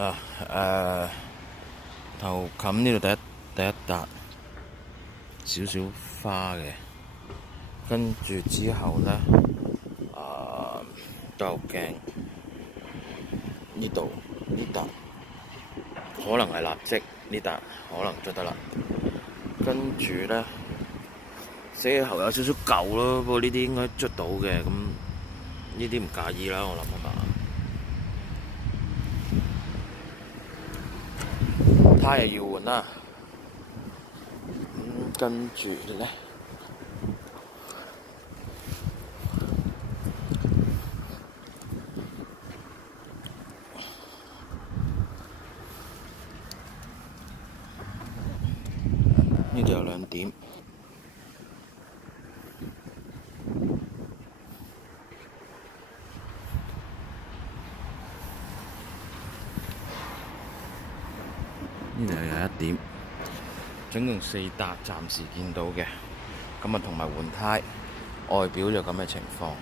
啊頭冚呢度第一笪少少花嘅，跟住之後呢，倒鏡呢度呢笪可能係蠟積，呢笪可能捽得啦。跟住呢，遮後有少少舊咯，不過呢啲應該捽到嘅，咁呢啲唔介意啦，我諗係嘛。胎又要換啦，跟住呢，呢度有2點。呢度有1點，總共4笪暫時見到嘅，咁啊同埋換胎，外表就咁嘅情況。